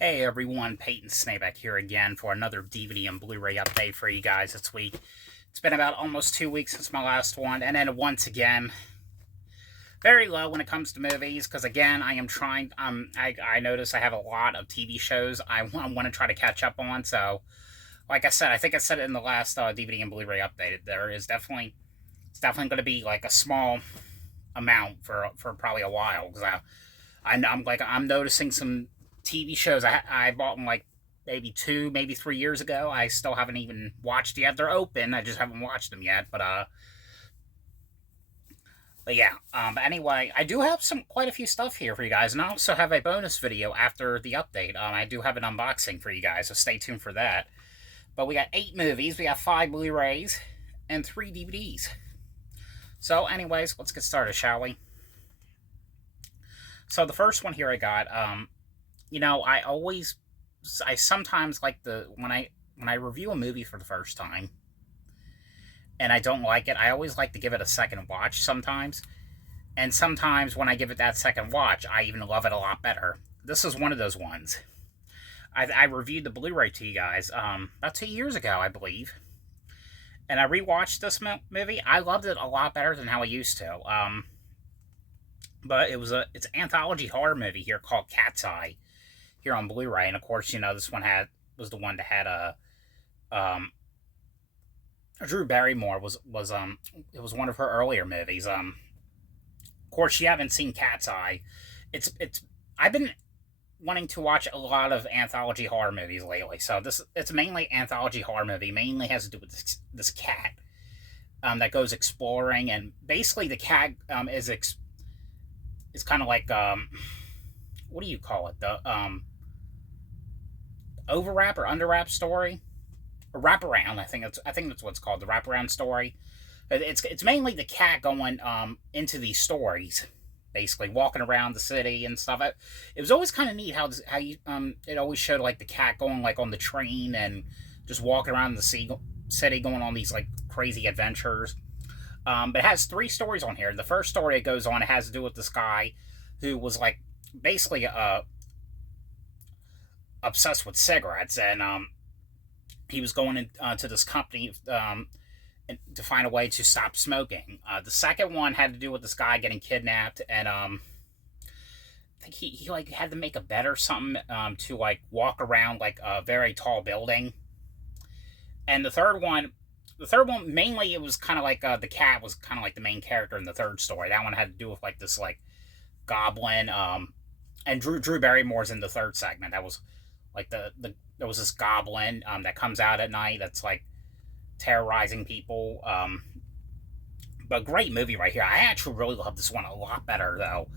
Hey everyone, Peyton Snakeback here again for another DVD and Blu-ray update for you guys this week. It's been about almost 2 weeks since my last one, and then once again, very low when it comes to movies, because again, I am trying, I notice I have a lot of TV shows I want to try to catch up on, so, like I said, I think I said it in the last DVD and Blu-ray update, it's definitely going to be like a small amount for probably a while, because I'm noticing some TV shows I bought them like maybe 2, maybe 3 years ago. I still haven't even watched yet. They're open. I just haven't watched them yet. But yeah. But anyway, I do have quite a few stuff here for you guys, and I also have a bonus video after the update. I do have an unboxing for you guys, so stay tuned for that. But we got 8 movies, we got 5 Blu-rays, and 3 DVDs. So, anyways, let's get started, shall we? So the first one here I got, I sometimes like when I review a movie for the first time and I don't like it, I always like to give it a second watch sometimes. And sometimes when I give it that second watch, I even love it a lot better. This is one of those ones. I reviewed the Blu-ray to you guys about 2 years ago, I believe. And I rewatched this movie. I loved it a lot better than how I used to. But it's an anthology horror movie here called Cat's Eye here on Blu-ray, and of course, this one was the one that had Drew Barrymore was it was one of her earlier movies. Of course, you haven't seen Cat's Eye. It's I've been wanting to watch a lot of anthology horror movies lately, so it's mainly anthology horror movie. Mainly has to do with this cat that goes exploring, and basically the cat is kind of like what do you call it? The overwrap or underwrap story, or wraparound. I think that's what it's called, the wraparound story. It's mainly the cat going into these stories, basically walking around the city and stuff. It was always kind of neat how it always showed like the cat going like on the train and just walking around the city going on these like crazy adventures. But it has 3 stories on here. The first story it goes on, it has to do with this guy who was like basically obsessed with cigarettes, and he was going to this company to find a way to stop smoking. The second one had to do with this guy getting kidnapped, and I think he like had to make a bet or something to like walk around like a very tall building. And the third one mainly it was kind of like the cat was kind of like the main character in the third story. That one had to do with like this like goblin, and Drew Barrymore's in the third segment. That was like there was this goblin that comes out at night that's like terrorizing people. But great movie right here. I actually really love this one a lot better though.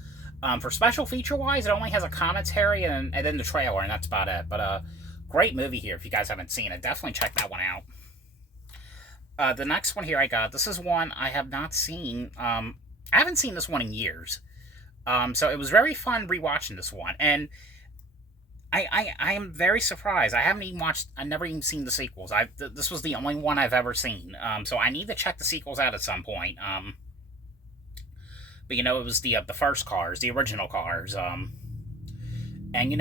For special feature wise, it only has a commentary and then the trailer, and that's about it. But great movie here. If you guys haven't seen it, definitely check that one out. The next one here I got, this is one I have not seen. I haven't seen this one in years. So it was very fun rewatching this one. And I am very surprised. I've never even seen the sequels. This was the only one I've ever seen. So I need to check the sequels out at some point. But it was the first Cars, the original Cars. And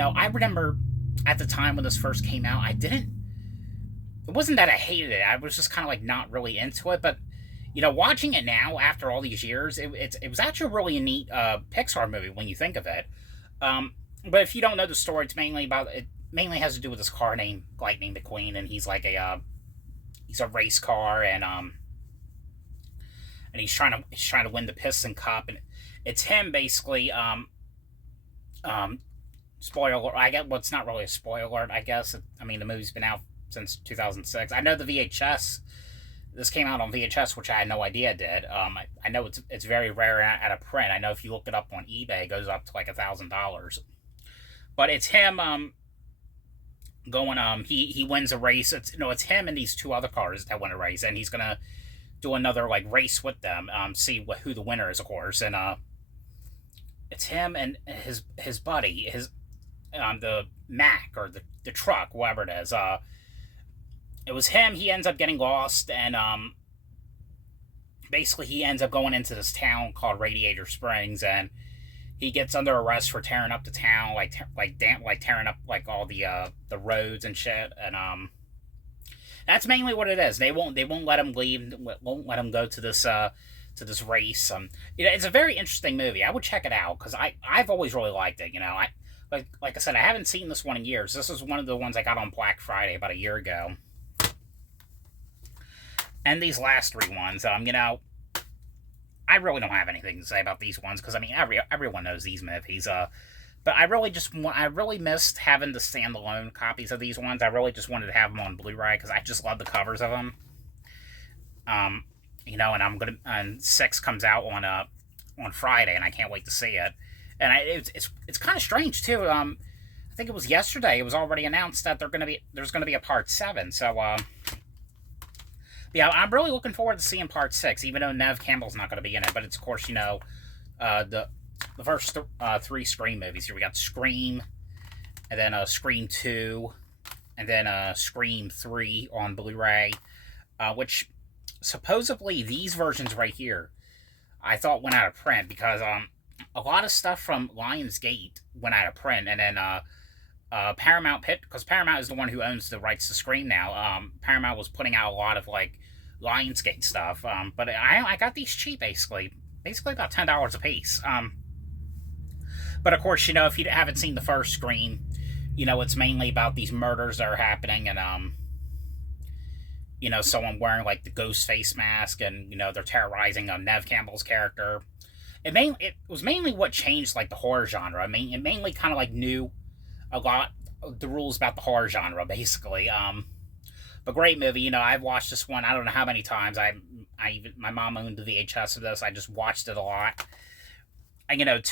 I remember at the time when this first came out, it wasn't that I hated it. I was just kind of like not really into it. But watching it now after all these years, it was actually really a neat Pixar movie when you think of it. But if you don't know the story, it mainly has to do with this car named Lightning McQueen, and he's like he's a race car, and he's trying to win the Piston Cup, and it's him basically. Spoiler, I guess. Well, it's not really a spoiler. I guess. The movie's been out since 2006. I know the VHS. This came out on VHS, which I had no idea it did. I know it's very rare at a print. I know if you look it up on eBay, it goes up to like $1,000. But it's him going. He wins a race. It's him and these 2 other cars that win a race, and he's gonna do another like race with them. See who the winner is, of course, and it's him and his buddy, the Mac or the truck, whatever it is. It was him. He ends up getting lost, and basically he ends up going into this town called Radiator Springs, and he gets under arrest for tearing up the town, like tearing up like all the roads and shit, and that's mainly what it is. They won't let him leave, won't let him go to this race. It's a very interesting movie. I would check it out because I've always really liked it. Like I said, I haven't seen this one in years. This is one of the ones I got on Black Friday about a year ago. And these last three ones, I really don't have anything to say about these ones because I mean everyone knows these movies. But I really missed having the standalone copies of these ones. I really just wanted to have them on Blu-ray because I just love the covers of them. And 6 comes out on Friday, and I can't wait to see it. And it's kind of strange too. I think it was yesterday. It was already announced that there's gonna be a part 7. So yeah, I'm really looking forward to seeing part 6, even though Nev Campbell's not gonna be in it. But it's of course the first 3 Scream movies. Here we got Scream, and then Scream 2, and then Scream 3 on Blu-ray, which supposedly these versions right here I thought went out of print because a lot of stuff from Lionsgate went out of print, and then Paramount because Paramount is the one who owns the rights to Scream now. Paramount was putting out a lot of like Lionsgate stuff, but I got these cheap basically about $10 a piece. But of course, if you haven't seen the first Scream, it's mainly about these murders that are happening, and someone wearing like the ghost face mask, and they're terrorizing Nev Campbell's character. It was mainly what changed like the horror genre. I mean, it mainly kind of like knew a lot of the rules about the horror genre, basically. But great movie. I've watched this one I don't know how many times. My mom owned the VHS of this. I just watched it a lot. And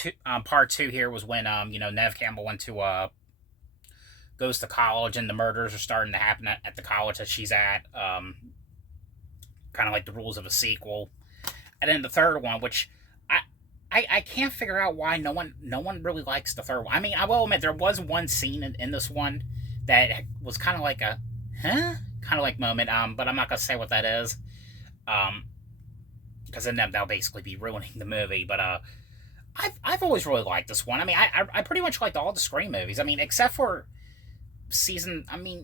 part 2 here was when Nev Campbell goes to college, and the murders are starting to happen at the college that she's at. Kind of like the rules of a sequel. And then the third one, which I can't figure out why no one really likes the third one. I mean, I will admit there was one scene in this one that was kind of like a kind of like moment. But I'm not gonna say what that is. Because then that'll basically be ruining the movie. But I've always really liked this one. I mean, I pretty much liked all the Scream movies. I mean, except for the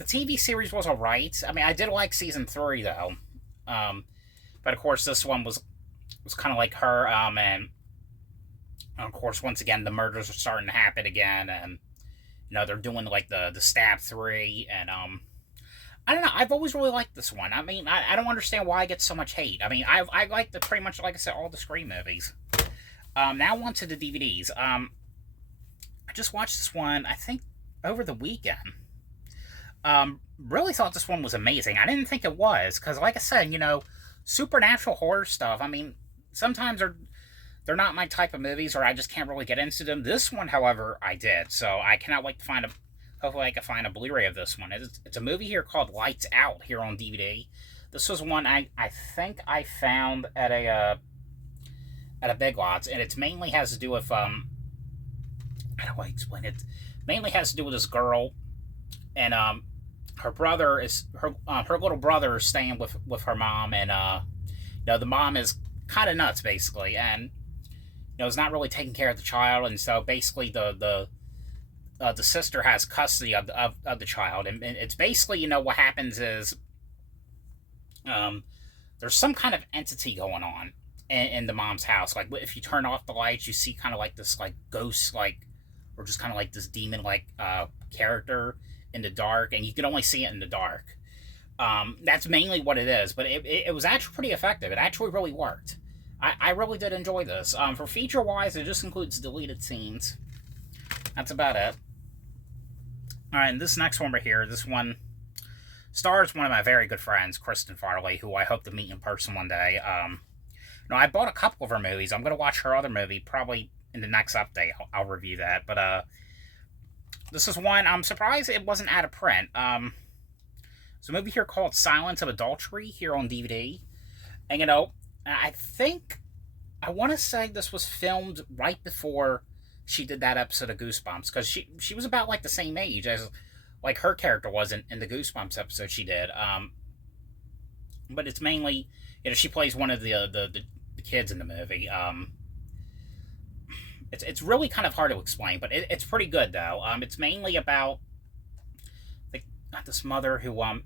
TV series was alright. I mean, I did like season 3 though. But of course this one was kind of like her, and of course once again the murders are starting to happen again, and they're doing like the stab 3, and I don't know, I've always really liked this one. I mean, I don't understand why I get so much hate. I mean, I like pretty much, like I said, all the Scream movies. Now on to the DVDs. I just watched this one, I think, over the weekend. Really thought this one was amazing. I didn't think it was, because like I said, supernatural horror stuff, I mean, sometimes they're not my type of movies, or I just can't really get into them. This one, however, I did, so I cannot wait to hopefully I can find a Blu-ray of this one. It's a movie here called Lights Out here on DVD. This was one I think I found at a Big Lots, and it mainly has to do with how do I explain it? Mainly has to do with this girl, and her little brother is staying with her mom, and the mom is kind of nuts basically, and is not really taking care of the child, and so basically the sister has custody of the child, and it's basically what happens is there's some kind of entity going on in the mom's house. Like if you turn off the lights, you see kind of like this like ghost or just kind of like this demon character in the dark, and you can only see it in the dark. That's mainly what it is, but it was actually pretty effective. It actually really worked. I really did enjoy this. For feature wise, it just includes deleted scenes. That's about it. Alright, and this next one right here, this one stars one of my very good friends, Kristen Farley, who I hope to meet in person one day. I bought a couple of her movies. I'm going to watch her other movie probably in the next update. I'll review that. But this is one, I'm surprised it wasn't out of print. There's a movie here called Silence of Adultery here on DVD. And, I want to say this was filmed right before she did that episode of Goosebumps, because she was about like the same age as like her character was in the Goosebumps episode she did. But it's mainly, she plays one of the kids in the movie. It's really kind of hard to explain, but it's pretty good though. It's mainly about like this mother who I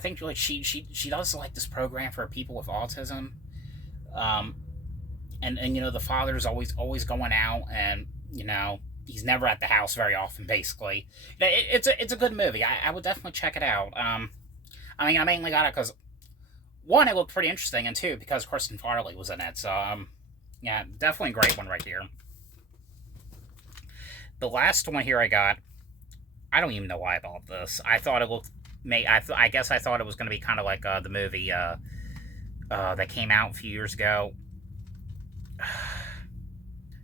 think like she does like this program for people with autism, um, and you know the father's always going out, and you know he's never at the house very often. Basically, it's a good movie. I would definitely check it out. I mean I mainly got it because one, it looked pretty interesting, and two, because Kristen Farley was in it. So yeah, definitely a great one right here. The last one here I got, I don't even know why I bought this. I thought it looked. I guess I thought it was going to be kind of like the movie that came out a few years ago,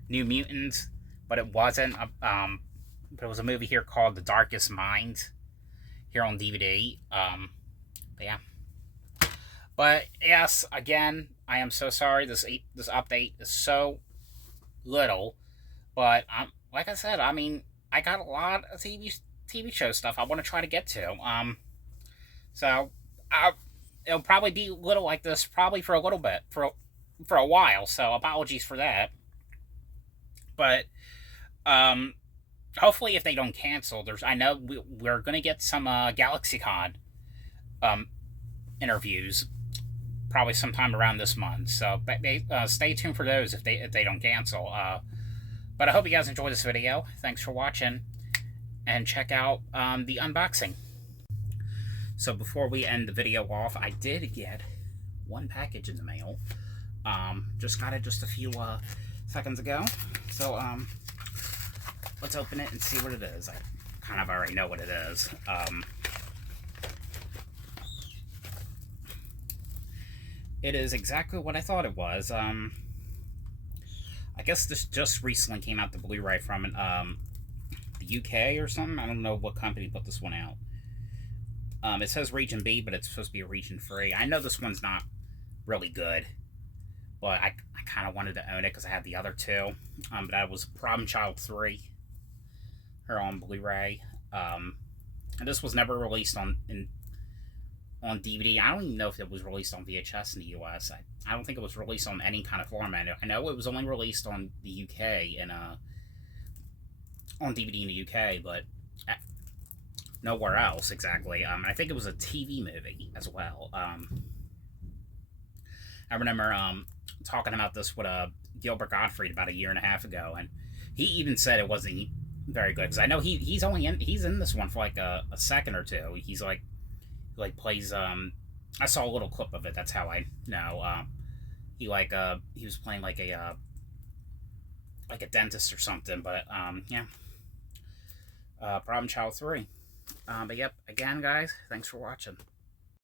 New Mutants, but it wasn't. But it was a movie here called The Darkest Mind, here on DVD. But yeah. But yes, again, I am so sorry. This update is so little, but like I said, I mean, I got a lot of TV show stuff I want to try to get to. So it'll probably be little like this, probably for a little bit, for a while. So apologies for that. But hopefully, if they don't cancel, I know we're gonna get some GalaxyCon interviews probably sometime around this month. So stay tuned for those if they don't cancel. But I hope you guys enjoyed this video. Thanks for watching, and check out the unboxing. So before we end the video off, I did get one package in the mail. Just got it just a few seconds ago. So let's open it and see what it is. I kind of already know what it is. It is exactly what I thought it was. I guess this just recently came out, the Blu-ray from the UK or something. I don't know what company put this one out. It says Region B, but it's supposed to be a Region 3. I know this one's not really good, but I kind of wanted to own it because I had the other two. But that was Problem Child 3, or on Blu-ray. And this was never released on DVD. I don't even know if it was released on VHS in the US. I don't think it was released on any kind of format. I know it was only released on the UK and on DVD in the UK, but nowhere else exactly. I think it was a TV movie as well. I remember talking about this with Gilbert Gottfried about a year and a half ago, and he even said it wasn't very good because I know he's in this one for like a second or two. He's like plays I saw a little clip of it. That's how I know. He was playing like a dentist or something. But yeah. Problem Child 3. But yep, again guys, thanks for watching.